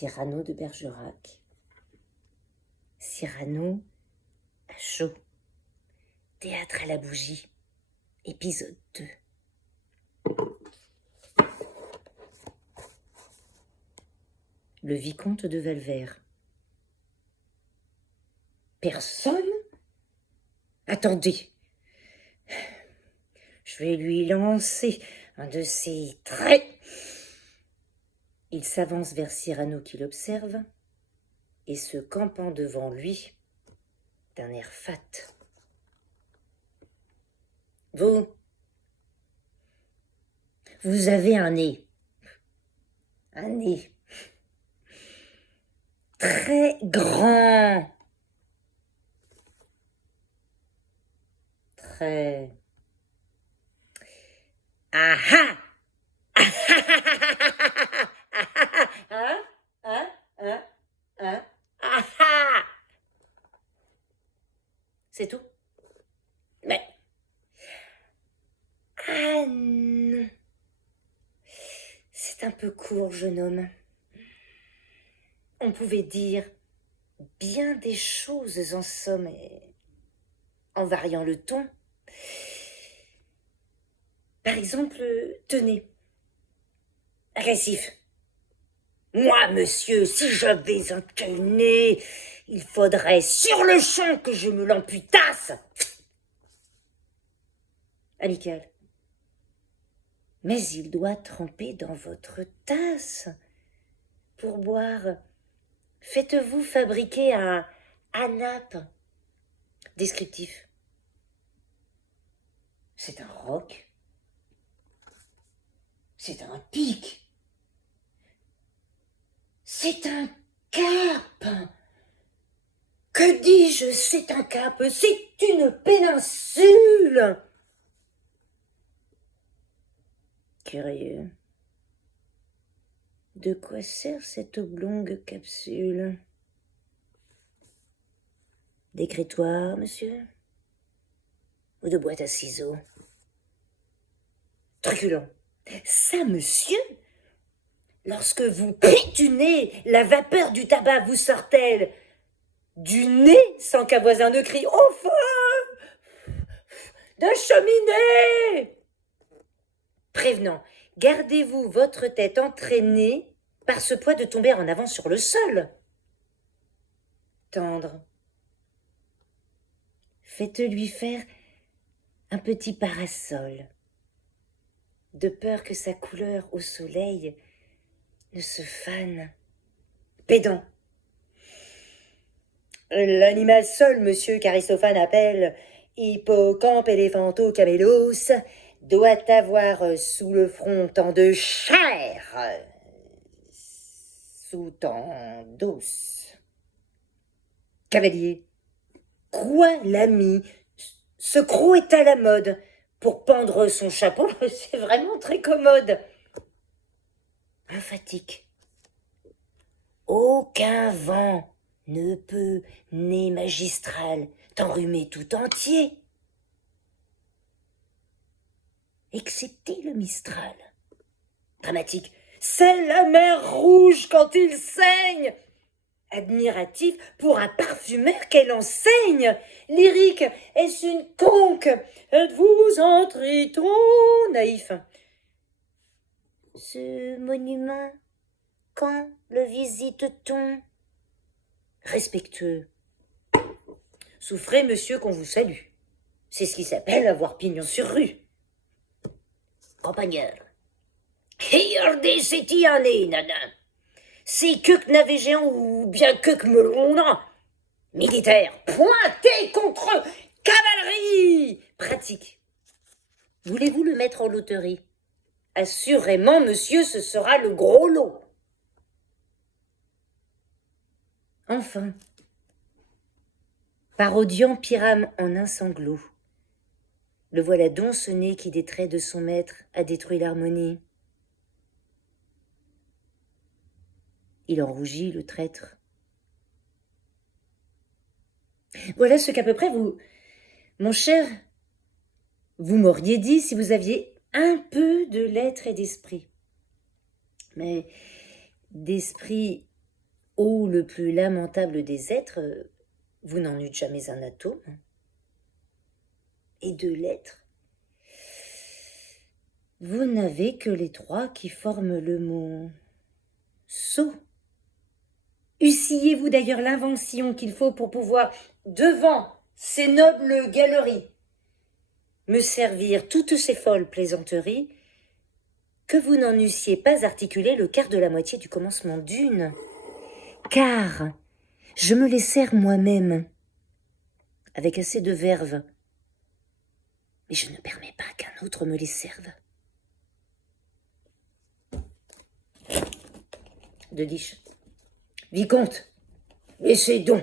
Cyrano de Bergerac. Cyrano à chaud. Théâtre à la bougie. Épisode 2. Le vicomte de Valvert. Personne ? Attendez. Je vais lui lancer un de ces traits. Il s'avance vers Cyrano qui l'observe et se campant devant lui d'un air fat. Vous avez un nez très grand, très... Ah ah C'est tout? Mais... Ah non. C'est un peu court, jeune homme. On pouvait dire bien des choses en somme, et en variant le ton. Par exemple, tenez, agressif. Moi, monsieur, si j'avais un tel nez, il faudrait sur le champ que je me l'amputasse. Amical. Mais il doit tremper dans votre tasse. Pour boire, faites-vous fabriquer un nappe. Descriptif. C'est un roc. C'est un pic. C'est un cap. Que dis-je, c'est un cap, c'est une péninsule. Curieux. De quoi sert cette oblongue capsule? D'écritoire, monsieur? Ou de boîte à ciseaux? Truculent. Ça, monsieur, lorsque vous pétunez, la vapeur du tabac vous sort-elle du nez sans qu'un voisin ne crie « Au feu de cheminée !» Prévenant, gardez-vous votre tête entraînée par ce poids de tomber en avant sur le sol. Tendre. Faites-lui faire un petit parasol, de peur que sa couleur au soleil ne se fane. Pédant. L'animal seul, monsieur qu'Aristophane appelle hippocampe éléphanto camélos, doit avoir sous le front tant de chair, sous tant d'os. Cavalier. Quoi, l'ami? Ce croc est à la mode. Pour pendre son chapeau, c'est vraiment très commode. Emphatique. Aucun vent ne peut, nez magistral, t'enrhumer tout entier. Excepté le Mistral. Dramatique. C'est la mer Rouge quand il saigne. Admiratif pour un parfumeur qu'elle enseigne. Lyrique, est-ce une conque? Êtes-vous un triton? Naïf. Ce monument, quand le visite-t-on? Respectueux. Souffrez, monsieur, qu'on vous salue. C'est ce qui s'appelle avoir pignon sur rue. Campagnard. Regardez, c'est-y un nez, nana. C'est que navet géant ou bien que melon. Militaire, pointez contre cavalerie. Pratique. Voulez-vous le mettre en loterie? Assurément, monsieur, ce sera le gros lot. Enfin, parodiant Pyrame en un sanglot, le voilà donc ce nez qui des traits de son maître a détruit l'harmonie. Il en rougit, le traître. Voilà ce qu'à peu près vous, mon cher, vous m'auriez dit si vous aviez un peu de lettres et d'esprit. Mais d'esprit Ô le plus lamentable des êtres, vous n'en eûtes jamais un atome. Et de l'être, vous n'avez que les trois qui forment le mot sot. Eussiez-vous d'ailleurs l'invention qu'il faut pour pouvoir, devant ces nobles galeries, me servir toutes ces folles plaisanteries, que vous n'en eussiez pas articulé le quart de la moitié du commencement d'une. Car je me les sers moi-même, avec assez de verve, mais je ne permets pas qu'un autre me les serve. De Guiche. Vicomte, laissez donc.